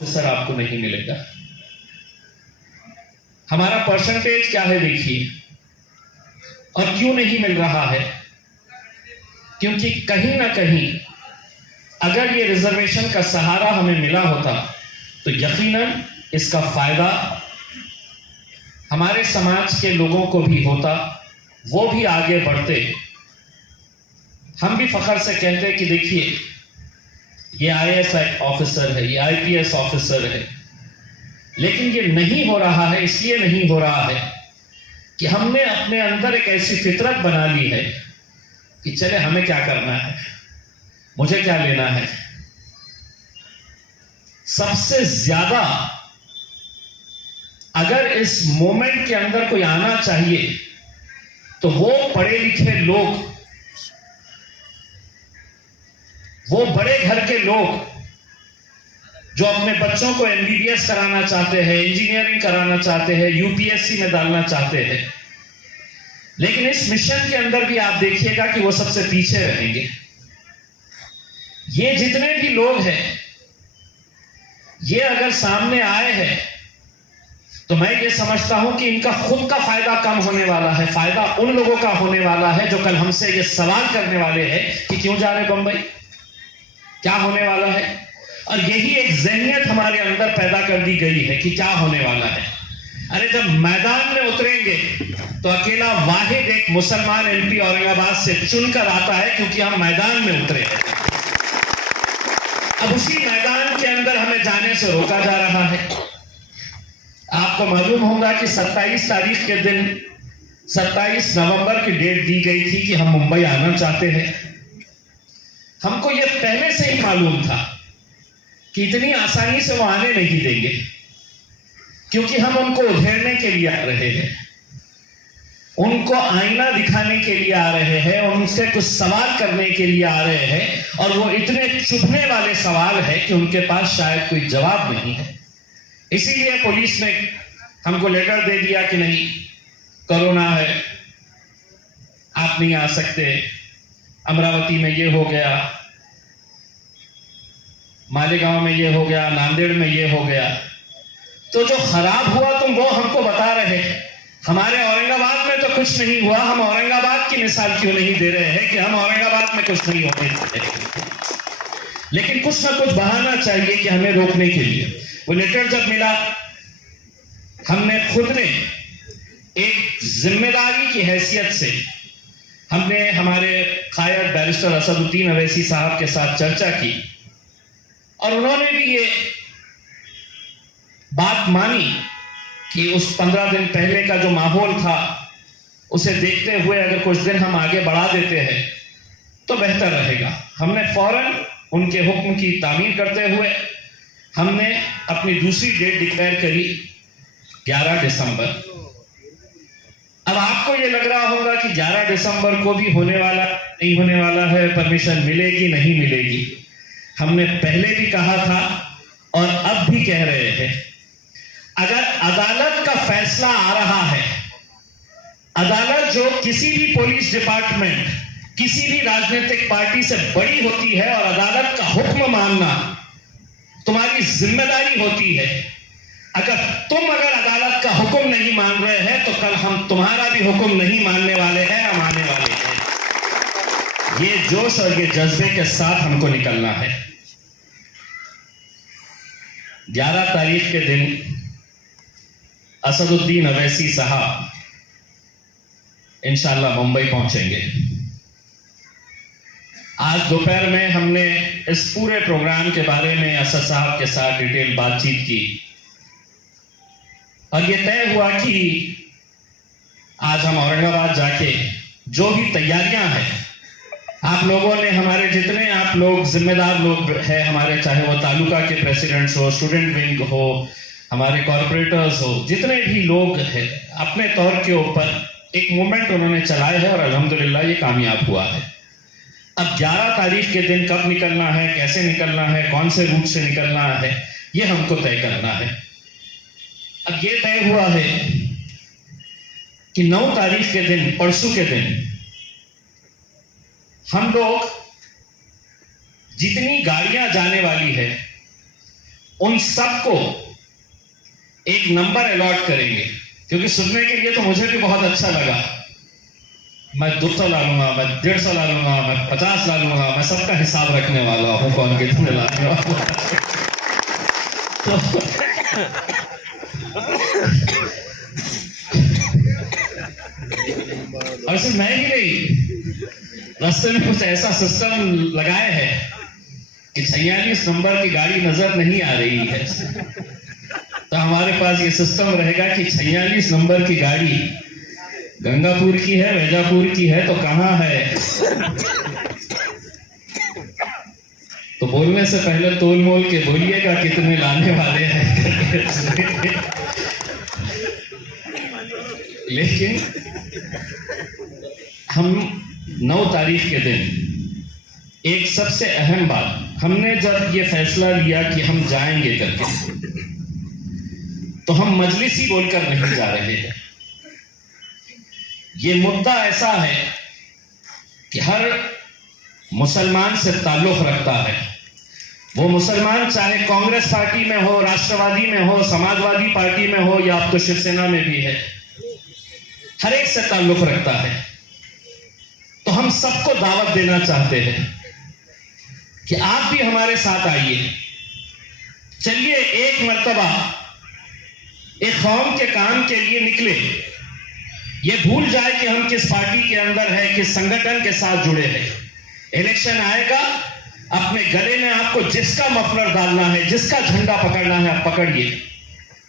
Sir आपको नहीं मिलेगा। हमारा परसेंटेज क्या है देखिए, और क्यों नहीं मिल रहा है, क्योंकि कहीं ना कहीं अगर ये रिजर्वेशन का सहारा हमें मिला होता तो यकीनन इसका फायदा हमारे समाज के लोगों को भी होता, वो भी आगे बढ़ते। हम भी फख्र से कहते कि देखिए ये आईएएस ऑफिसर है, ये आईपीएस ऑफिसर है, लेकिन ये नहीं हो रहा है। इसलिए नहीं हो रहा है कि हमने अपने अंदर एक ऐसी फितरत बना ली है कि चले हमें क्या करना है, मुझे क्या लेना है। सबसे ज्यादा अगर इस मोमेंट के अंदर कोई आना चाहिए तो वो पढ़े लिखे लोग, वो बड़े घर के लोग जो अपने बच्चों को एमबीबीएस कराना चाहते हैं, इंजीनियरिंग कराना चाहते हैं, यूपीएससी में डालना चाहते हैं। लेकिन इस मिशन के अंदर भी आप देखिएगा कि वो सबसे पीछे रहेंगे। ये जितने भी लोग हैं, ये अगर सामने आए हैं तो मैं ये समझता हूं कि इनका खुद का फायदा कम होने वाला है, फायदा उन लोगों का होने वाला है जो कल हमसे ये सवाल करने वाले हैं कि क्यों जा रहे बंबई, क्या होने वाला है। और यही एक ज़हनियत हमारे अंदर पैदा कर दी गई है कि क्या होने वाला है। अरे जब मैदान में उतरेंगे तो अकेला वाहिद एक मुसलमान एमपी औरंगाबाद से चुनकर आता है, क्योंकि हम मैदान में उतरे हैं। अब उसी मैदान के अंदर हमें जाने से रोका जा रहा है। आपको मालूम होगा कि 27 तारीख के दिन 27 नवंबर की डेट दी गई थी कि हम मुंबई आना चाहते हैं। हमको यह पहले से ही मालूम था कि इतनी आसानी से वो आने नहीं देंगे, क्योंकि हम उनको उधेड़ने के लिए आ रहे हैं, उनको आईना दिखाने के लिए आ रहे हैं, उनसे कुछ सवाल करने के लिए आ रहे हैं। और वो इतने चुभने वाले सवाल है कि उनके पास शायद कोई जवाब नहीं है। इसीलिए पुलिस ने हमको लेटर दे दिया कि नहीं, कोरोना है, आप नहीं आ सकते। अमरावती में ये हो गया, मालेगांव में ये हो गया, नांदेड़ में ये हो गया। तो जो खराब हुआ तुम वो हमको बता रहे। हमारे औरंगाबाद में तो कुछ नहीं हुआ, हम औरंगाबाद की मिसाल क्यों नहीं दे रहे हैं कि हम औरंगाबाद में कुछ नहीं होने देते। लेकिन कुछ ना कुछ बहाना चाहिए कि हमें रोकने के लिए। वो लेटर जब मिला, हमने खुद ने एक जिम्मेदारी की हैसियत से हमने हमारे कायद बैरिस्टर असदुद्दीन अवैसी साहब के साथ चर्चा की, और उन्होंने भी ये बात मानी कि उस 15 दिन पहले का जो माहौल था उसे देखते हुए अगर कुछ दिन हम आगे बढ़ा देते हैं तो बेहतर रहेगा। हमने फौरन उनके हुक्म की तामील करते हुए हमने अपनी दूसरी डेट डिक्लेयर करी 11 दिसंबर। अब आपको ये लग रहा होगा कि 11 दिसंबर को भी होने वाला नहीं होने वाला है, परमिशन मिलेगी नहीं मिलेगी। हमने पहले भी कहा था और अब भी कह रहे हैं, अगर अदालत का फैसला आ रहा है, अदालत जो किसी भी पुलिस डिपार्टमेंट, किसी भी राजनीतिक पार्टी से बड़ी होती है, और अदालत का हुक्म मानना तुम्हारी जिम्मेदारी होती है। अगर अदालत का हुक्म नहीं मान रहे हैं तो कल हम तुम्हारा भी हुक्म नहीं मानने वाले हैं, हम आने वाले हैं। ये जोश और ये जज्बे के साथ हमको निकलना है। 11 तारीख के दिन असदुद्दीन अवैसी साहब इंशाअल्लाह मुंबई पहुंचेंगे। आज दोपहर में हमने इस पूरे प्रोग्राम के बारे में असद साहब के साथ डिटेल बातचीत की, और ये तय हुआ कि आज हम औरंगाबाद जाके जो भी तैयारियां हैं, आप लोगों ने, हमारे जितने आप लोग जिम्मेदार लोग हैं हमारे, चाहे वो तालुका के प्रेसिडेंट्स हो, स्टूडेंट विंग हो, हमारे कॉर्पोरेटर्स हो, जितने भी लोग हैं, अपने तौर के ऊपर एक मूवमेंट उन्होंने चलाए है और अल्हम्दुलिल्लाह ये कामयाब हुआ है। अब 11 तारीख के दिन कब निकलना है, कैसे निकलना है, कौन से रूट से निकलना है, ये हमको तय करना है। अब ये तय हुआ है कि 9 तारीख के दिन, परसों के दिन, हम लोग जितनी गाड़ियां जाने वाली है उन सबको एक नंबर अलॉट करेंगे, क्योंकि सुनने के लिए तो मुझे भी बहुत अच्छा लगा। मैं 200 ला लूंगा, मैं 150 ला लूंगा, मैं 50 ला लूंगा, मैं सबका हिसाब रखने वाला हूं कौन कितने लाने वाला। और सिर्फ मैं ही नहीं, रास्ते में कुछ ऐसा सिस्टम लगाए हैं कि 46 नंबर की गाड़ी नजर नहीं आ रही है, तो हमारे पास ये सिस्टम रहेगा कि 46 नंबर की गाड़ी गंगापुर की है, वैजापुर की है, तो कहां है। तो बोलने से पहले तोल मोल के बोलिएगा कितने लाने वाले हैं। लेकिन हम 9 तारीख के दिन एक सबसे अहम बात, हमने जब ये फैसला लिया कि हम जाएंगे करके, तो हम मजलिसी बोलकर नहीं जा रहे हैं। ये मुद्दा ऐसा है कि हर मुसलमान से ताल्लुक रखता है। वो मुसलमान चाहे कांग्रेस पार्टी में हो, राष्ट्रवादी में हो, समाजवादी पार्टी में हो, या अब तो शिवसेना में भी है, हर एक से ताल्लुक रखता है। तो हम सबको दावत देना चाहते हैं कि आप भी हमारे साथ आइए, चलिए एक मर्तबा एक कौम के काम के लिए निकले। ये भूल जाए कि हम किस पार्टी के अंदर है, किस संगठन के साथ जुड़े हैं। इलेक्शन आएगा, अपने गले में आपको जिसका मफलर डालना है, जिसका झंडा पकड़ना है, आप पकड़िए,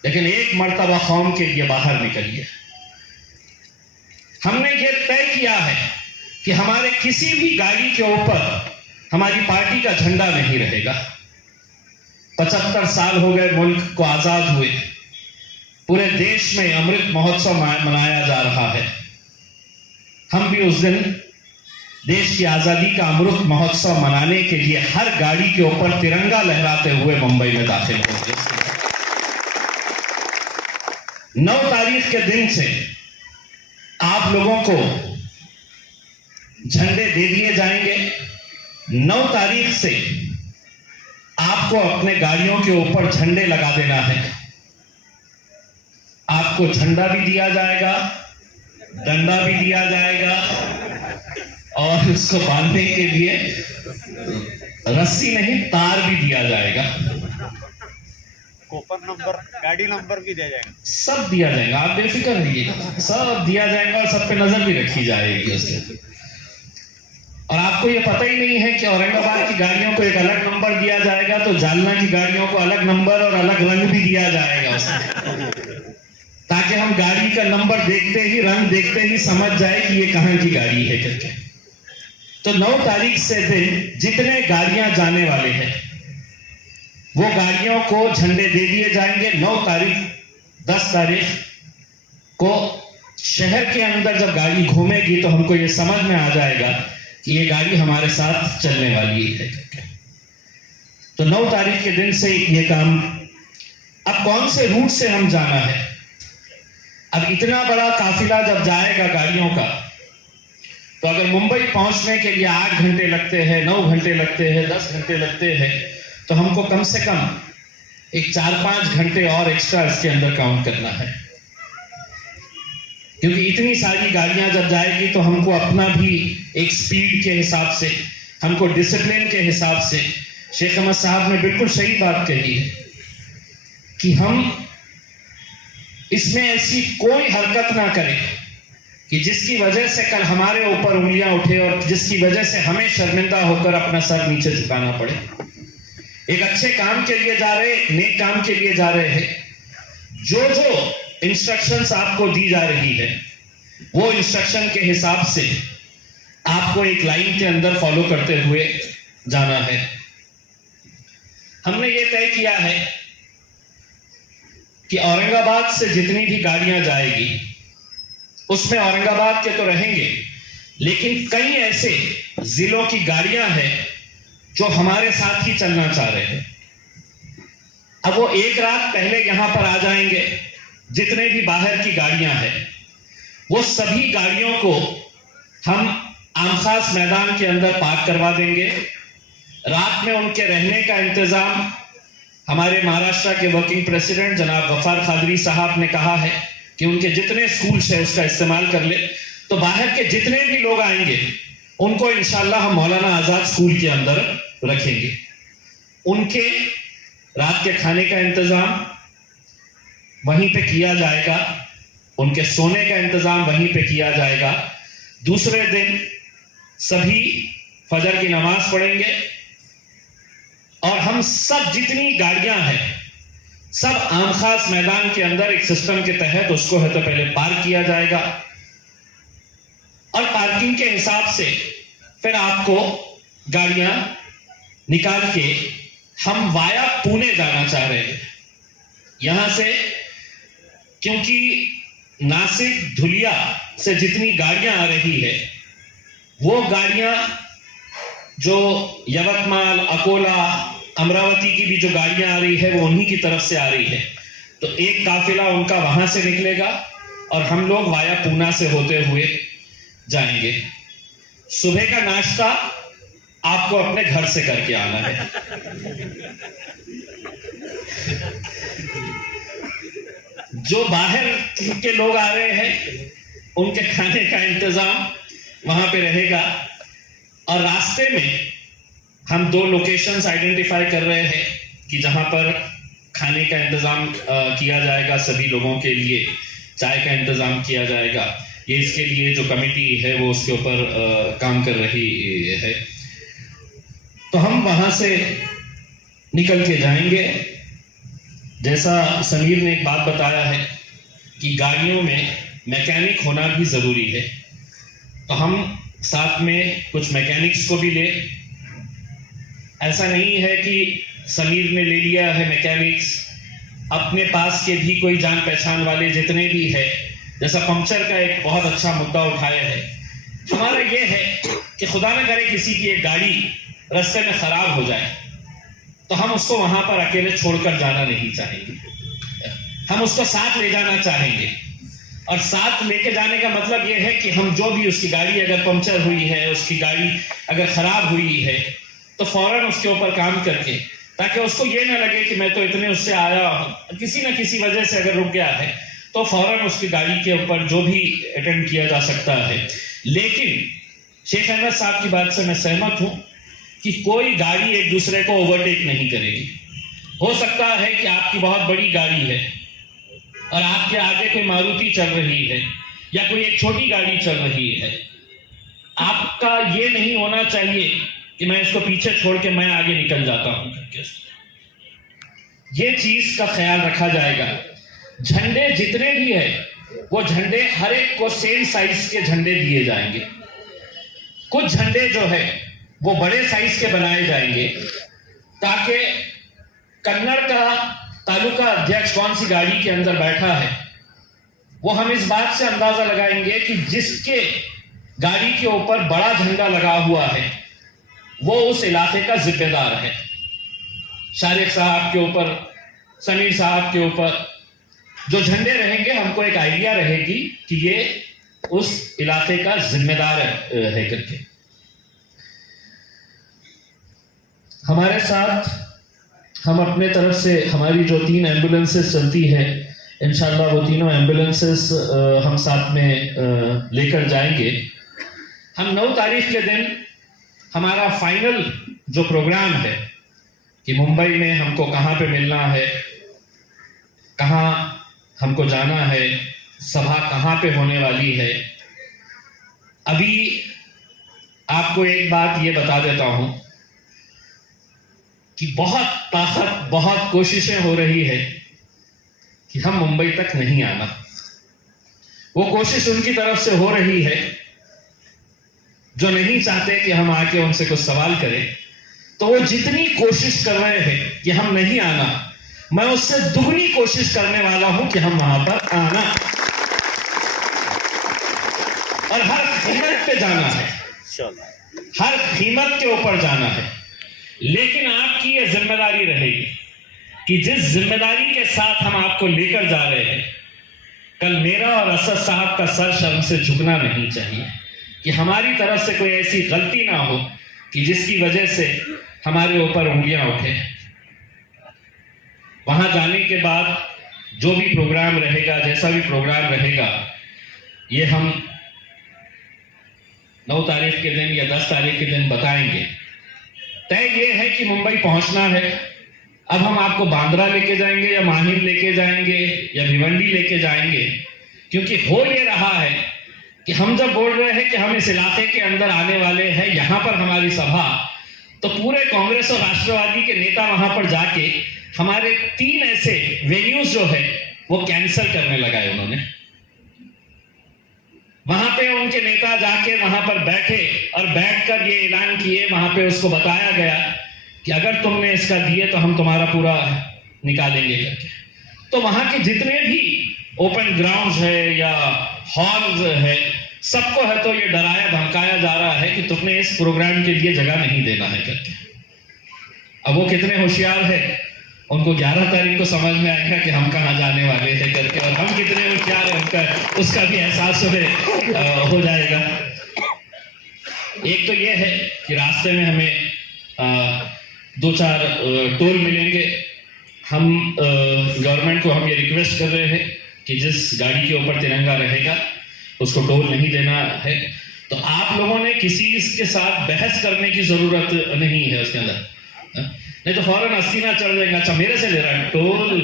लेकिन एक मर्तबा कौम के लिए बाहर निकलिए। हमने ये तय किया है कि हमारे किसी भी गाड़ी के ऊपर हमारी पार्टी का झंडा नहीं रहेगा। 75 साल हो गए मुल्क को आजाद हुए, पूरे देश में अमृत महोत्सव मनाया जा रहा है। हम भी उस दिन देश की आजादी का अमृत महोत्सव मनाने के लिए हर गाड़ी के ऊपर तिरंगा लहराते हुए मुंबई में दाखिल होंगे। 9 तारीख के दिन से आप लोगों को झंडे दे दिए जाएंगे। 9 तारीख से आपको अपने गाड़ियों के ऊपर झंडे लगा देना है। आपको झंडा भी दिया जाएगा, डंडा भी दिया जाएगा, और उसको बांधने के लिए रस्सी नहीं तार भी दिया जाएगा। कूपन नंबर, गाड़ी नंबर भी दिया जाएगा, सब दिया जाएगा, आप बेफिक्र रहिए, सब दिया जाएगा और सब पे नजर भी रखी जाएगी उससे। और आपको ये पता ही नहीं है कि औरंगाबाद की गाड़ियों को एक अलग नंबर दिया जाएगा, तो जालना की गाड़ियों को अलग नंबर और अलग रंग भी दिया जाएगा उसमें, ताकि हम गाड़ी का नंबर देखते ही, रंग देखते ही समझ जाए कि ये कहां की गाड़ी है करके। तो 9 तारीख से दिन जितने गाड़ियां जाने वाले हैं वो गाड़ियों को झंडे दे दिए जाएंगे। 9 तारीख 10 तारीख को शहर के अंदर जब गाड़ी घूमेगी तो हमको ये समझ में आ जाएगा कि ये गाड़ी हमारे साथ चलने वाली है। तो 9 तारीख के दिन से ये काम, अब कौन से रूट से हम जाना है। अब इतना बड़ा काफिला जब जाएगा गाड़ियों का, तो अगर मुंबई पहुंचने के लिए 8 घंटे लगते हैं, 9 घंटे लगते हैं, 10 घंटे लगते हैं, तो हमको कम से कम एक 4-5 घंटे और एक्स्ट्रा इसके अंदर काउंट करना है। क्योंकि इतनी सारी गाड़ियां जब जाएगी तो हमको अपना भी एक स्पीड के हिसाब से, हमको डिसिप्लिन के हिसाब से, शेख अहमद साहब ने बिल्कुल सही बात कही है कि हम इसमें ऐसी कोई हरकत ना करें कि जिसकी वजह से कल हमारे ऊपर उंगलियां उठे और जिसकी वजह से हमें शर्मिंदा होकर अपना सर नीचे झुकाना पड़े। एक अच्छे काम के लिए जा रहे, नेक काम के लिए जा रहे हैं। जो जो इंस्ट्रक्शंस आपको दी जा रही है वो इंस्ट्रक्शन के हिसाब से आपको एक लाइन के अंदर फॉलो करते हुए जाना है। हमने ये तय किया है कि औरंगाबाद से जितनी भी गाड़ियां जाएगी उसमें औरंगाबाद के तो रहेंगे, लेकिन कई ऐसे जिलों की गाड़ियां हैं जो हमारे साथ ही चलना चाह रहे हैं। अब वो एक रात पहले यहां पर आ जाएंगे। जितने भी बाहर की गाड़ियां हैं वो सभी गाड़ियों को हम आमखास मैदान के अंदर पार्क करवा देंगे। रात में उनके रहने का इंतजाम हमारे महाराष्ट्र के वर्किंग प्रेसिडेंट जनाब गफ्फार कादरी साहब ने कहा है कि उनके जितने स्कूल्स है उसका इस्तेमाल कर ले, तो बाहर के जितने भी लोग आएंगे उनको इंशाल्लाह हम मौलाना आज़ाद स्कूल के अंदर रखेंगे। उनके रात के खाने का इंतज़ाम वहीं पे किया जाएगा, उनके सोने का इंतज़ाम वहीं पे किया जाएगा। दूसरे दिन सभी फजर की नमाज पढ़ेंगे और हम सब जितनी गाड़ियां हैं सब आम खास मैदान के अंदर एक सिस्टम के तहत उसको है तो पहले पार्क किया जाएगा और पार्किंग के हिसाब से फिर आपको गाड़ियां निकाल के हम वाया पुणे जाना चाह रहे हैं। यहां से क्योंकि नासिक धुलिया से जितनी गाड़ियां आ रही है वो गाड़ियां जो यवतमाल, अकोला, अमरावती की भी जो गाड़ियां आ रही है वो उन्हीं की तरफ से आ रही है। तो एक काफिला उनका वहां से निकलेगा और हम लोग वाया पूना से होते हुए जाएंगे। सुबह का नाश्ता आपको अपने घर से करके आना है। जो बाहर के लोग आ रहे हैं उनके खाने का इंतजाम वहां पे रहेगा और रास्ते में हम 2 लोकेशंस आइडेंटिफाई कर रहे हैं कि जहां पर खाने का इंतजाम किया जाएगा, सभी लोगों के लिए चाय का इंतजाम किया जाएगा। ये इसके लिए जो कमेटी है वो उसके ऊपर काम कर रही है। तो हम वहां से निकल के जाएंगे। जैसा समीर ने एक बात बताया है कि गाड़ियों में मैकेनिक होना भी ज़रूरी है, तो हम साथ में कुछ मैकेनिक्स को भी ले। ऐसा नहीं है कि समीर ने ले लिया है मैकेनिक्स, अपने पास के भी कोई जान पहचान वाले जितने भी है, जैसा पंक्चर का एक बहुत अच्छा मुद्दा उठाया है। हमारा ये है कि खुदा न करे किसी की एक गाड़ी रास्ते में खराब हो जाए तो हम उसको वहां पर अकेले छोड़कर जाना नहीं चाहेंगे, हम उसको साथ ले जाना चाहेंगे। और साथ लेके जाने का मतलब ये है कि हम जो भी उसकी गाड़ी अगर पंक्चर हुई है, उसकी गाड़ी अगर खराब हुई है तो फौरन उसके ऊपर काम करके, ताकि उसको ये ना लगे कि मैं तो इतने उससे आया हूं, किसी ना किसी वजह से अगर रुक गया है तो फौरन उसकी गाड़ी के ऊपर जो भी अटेंड किया जा सकता है। लेकिन शेख अहमद साहब की बात से मैं सहमत हूं कि कोई गाड़ी एक दूसरे को ओवरटेक नहीं करेगी। हो सकता है कि आपकी बहुत बड़ी गाड़ी है और आपके आगे कोई मारुति चल रही है या कोई एक छोटी गाड़ी चल रही है, आपका ये नहीं होना चाहिए कि मैं इसको पीछे छोड़ के मैं आगे निकल जाता हूं करके। ये चीज का ख्याल रखा जाएगा। झंडे जितने भी है वो झंडे हर एक को सेम साइज के झंडे दिए जाएंगे। कुछ झंडे जो है वो बड़े साइज के बनाए जाएंगे ताकि कन्नड़ का तालुका अध्यक्ष कौन सी गाड़ी के अंदर बैठा है वो हम इस बात से अंदाजा लगाएंगे कि जिसके गाड़ी के ऊपर बड़ा झंडा लगा हुआ है वो उस इलाके का जिम्मेदार है। शारिक साहब के ऊपर, समीर साहब के ऊपर जो झंडे रहेंगे, हमको एक आइडिया रहेगी कि ये उस इलाके का जिम्मेदार है करके। हमारे साथ हम अपने तरफ से हमारी जो 3 एम्बुलेंसेस चलती है, इंशाल्लाह वो तीनों एम्बुलेंसेस हम साथ में लेकर जाएंगे। हम 9 तारीख के दिन हमारा फाइनल जो प्रोग्राम है कि मुंबई में हमको कहाँ पे मिलना है, कहाँ हमको जाना है, सभा कहाँ पे होने वाली है। अभी आपको एक बात ये बता देता हूं कि बहुत ताकत, बहुत कोशिशें हो रही है कि हम मुंबई तक नहीं आना। वो कोशिश उनकी तरफ से हो रही है जो नहीं चाहते कि हम आके उनसे कुछ सवाल करें। तो वो जितनी कोशिश कर रहे हैं कि हम नहीं आना, मैं उससे दुगनी कोशिश करने वाला हूं कि हम वहां पर आना और हर कीमत पे जाना है, हर कीमत के ऊपर जाना है। लेकिन आपकी यह जिम्मेदारी रहेगी कि जिस जिम्मेदारी के साथ हम आपको लेकर जा रहे हैं, कल मेरा और असद साहब का सर शर्म से झुकना नहीं चाहिए कि हमारी तरफ से कोई ऐसी गलती ना हो कि जिसकी वजह से हमारे ऊपर उंगलियां उठे। वहाँ जाने के बाद जो भी प्रोग्राम रहेगा, जैसा भी प्रोग्राम रहेगा, ये हम 9 तारीख के दिन या 10 तारीख के दिन बताएंगे। तय ये है कि मुंबई पहुंचना है। अब हम आपको बांद्रा लेके जाएंगे या माहिर लेके जाएंगे या भिवंडी लेके जाएंगे, क्योंकि हो ये रहा है कि हम जब बोल रहे हैं कि हम इस इलाके के अंदर आने वाले हैं, यहाँ पर हमारी सभा, तो पूरे कांग्रेस और राष्ट्रवादी के नेता वहां पर जाके हमारे 3 ऐसे वेन्यूज जो है वो कैंसिल करने लगाए उन्होंने। वहां पे उनके नेता जाके वहां पर बैठे और बैठकर ये ऐलान किए, वहां पे उसको बताया गया कि अगर तुमने इसका दिए तो हम तुम्हारा पूरा निकालेंगे करके। तो वहां के जितने भी ओपन ग्राउंड्स है या हॉल्स है, सबको है तो ये डराया धमकाया जा रहा है कि तुमने इस प्रोग्राम के लिए जगह नहीं देना है करके। अब वो कितने होशियार है, उनको 11 तारीख को समझ में आएगा कि हम कहाँ जाने वाले हैं करके, और हम कितने होशियार हैं उनका उसका भी एहसास हो जाएगा। एक तो ये है कि रास्ते में हमें 2-4 टोल मिलेंगे। हम गवर्नमेंट को हम ये रिक्वेस्ट कर रहे हैं कि जिस गाड़ी के ऊपर तिरंगा रहेगा उसको टोल नहीं देना है। तो आप लोगों ने किसी के साथ बहस करने की जरूरत नहीं है उसके अंदर, नहीं तो फौरन 80 ना चढ़ जाएगा, अच्छा मेरे से ले रहा है टोल।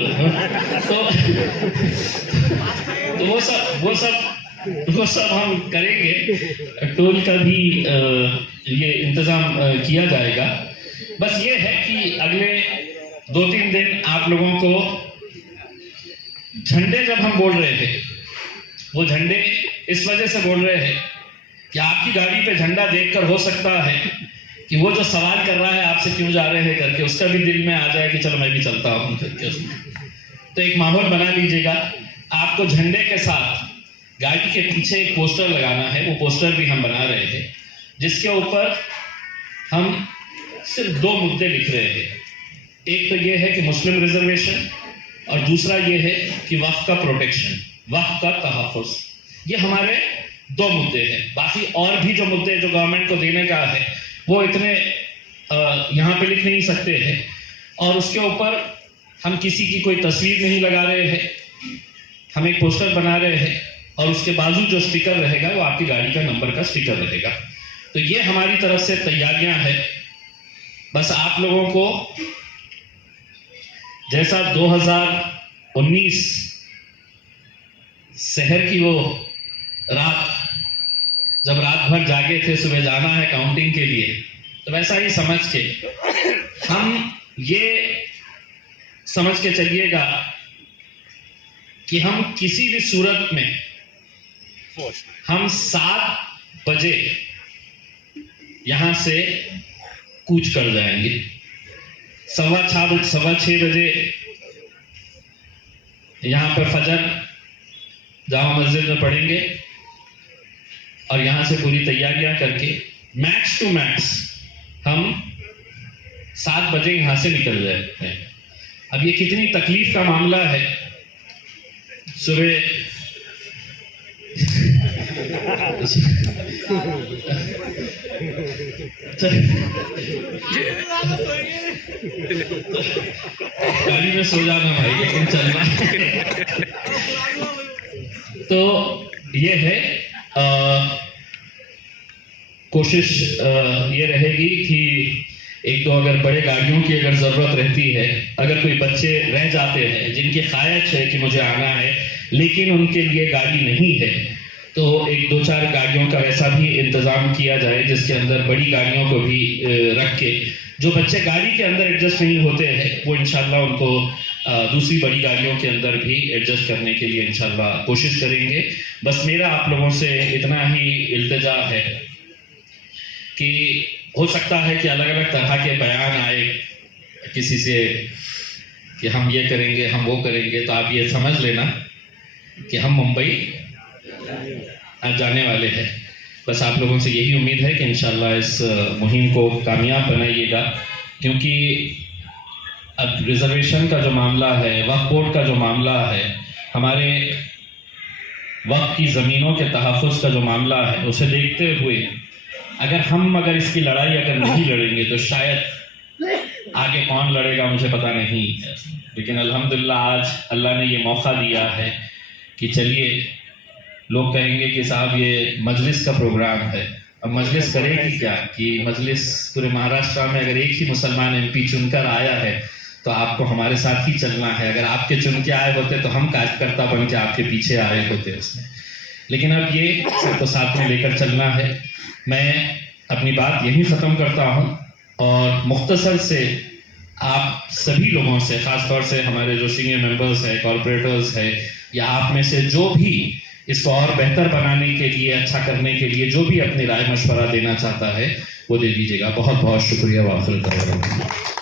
तो वो सब हम करेंगे। टोल का भी ये इंतजाम किया जाएगा। बस ये है कि अगले 2-3 दिन आप लोगों को झंडे जब हम बोल रहे थे, वो झंडे इस वजह से बोल रहे हैं कि आपकी गाड़ी पे झंडा देखकर हो सकता है कि वो जो सवाल कर रहा है आपसे क्यों जा रहे हैं करके, उसका भी दिल में आ जाए कि चलो मैं भी चलता हूँ करके। तो एक माहौल बना लीजिएगा। आपको झंडे के साथ गाड़ी के पीछे एक पोस्टर लगाना है। वो पोस्टर भी हम बना रहे थे, जिसके ऊपर हम सिर्फ 2 मुद्दे लिख रहे हैं। एक तो ये है कि मुस्लिम रिजर्वेशन, और दूसरा ये है कि वक्फ का प्रोटेक्शन, वक्फ का तहफ़्फ़ुज़। ये हमारे 2 मुद्दे हैं। बाकी और भी जो मुद्दे जो गवर्नमेंट को देने का है वो इतने यहाँ पे लिख नहीं सकते हैं। और उसके ऊपर हम किसी की कोई तस्वीर नहीं लगा रहे हैं, हम एक पोस्टर बना रहे हैं और उसके बाजू जो स्टिकर रहेगा वो आपकी गाड़ी का नंबर का स्टिकर रहेगा। तो ये हमारी तरफ से तैयारियां हैं। बस आप लोगों को जैसा 2019 शहर की वो रात, जब रात भर जागे थे, सुबह जाना है काउंटिंग के लिए, तो वैसा ही समझ के हम ये समझ के चलिएगा कि हम किसी भी सूरत में हम 7 बजे यहां से कूच कर जाएंगे। 6:15 बजे यहां पर फजर जामा मस्जिद में पढ़ेंगे और यहां से पूरी तैयारियां करके मैक्स टू मैक्स हम 7 बजे यहां से निकल जाते हैं। अब ये कितनी तकलीफ का मामला है। सुबह गाड़ी में सो जाना भाई, लेकिन चलना। तो ये है कोशिश ये रहेगी कि एक तो अगर बड़े गाड़ियों की अगर ज़रूरत रहती है, अगर कोई बच्चे रह जाते हैं जिनकी ख्वाहिश है कि मुझे आना है लेकिन उनके लिए गाड़ी नहीं है, तो एक 2-4 गाड़ियों का वैसा भी इंतज़ाम किया जाए जिसके अंदर बड़ी गाड़ियों को भी रख के जो बच्चे गाड़ी के अंदर एडजस्ट नहीं होते हैं वो इंशाल्लाह उनको दूसरी बड़ी गाड़ियों के अंदर भी एडजस्ट करने के लिए इंशाल्लाह कोशिश करेंगे। बस मेरा आप लोगों से इतना ही इल्तिजा है कि हो सकता है कि अलग अलग तरह के बयान आए किसी से कि हम ये करेंगे, हम वो करेंगे, तो आप ये समझ लेना कि हम मुंबई जाने वाले हैं। बस आप लोगों से यही उम्मीद है कि इंशाल्लाह इस मुहिम को कामयाब बनाइएगा, क्योंकि अब रिजर्वेशन का जो मामला है, वक्फ बोर्ड का जो मामला है, हमारे वक्फ की ज़मीनों के तहफ़्फ़ुज़ का जो मामला है, उसे देखते हुए अगर इसकी लड़ाई अगर नहीं लड़ेंगे तो शायद आगे कौन लड़ेगा मुझे पता नहीं, लेकिन अल्हम्दुलिल्लाह आज अल्लाह ने ये मौका दिया है कि चलिए, लोग कहेंगे कि साहब ये मजलिस का प्रोग्राम है, अब मजलिस करेगी क्या कि मजलिस पूरे महाराष्ट्र में अगर एक ही मुसलमान एमपी चुनकर आया है तो आपको हमारे साथ ही चलना है। अगर आपके चुन के आए होते तो हम कार्यकर्ता बन के आपके पीछे आए होते उसमें, लेकिन अब ये सबको साथ में लेकर चलना है। मैं अपनी बात यहीं ख़त्म करता हूँ और मुख्तसर से आप सभी लोगों से, ख़ास तौर से हमारे जो सीनियर मेंबर्स हैं, कॉरपोरेटर्स हैं, या आप में से जो भी इसको और बेहतर बनाने के लिए, अच्छा करने के लिए जो भी अपनी राय मशवरा देना चाहता है वो दे दीजिएगा। बहुत बहुत शुक्रिया। वाफिल।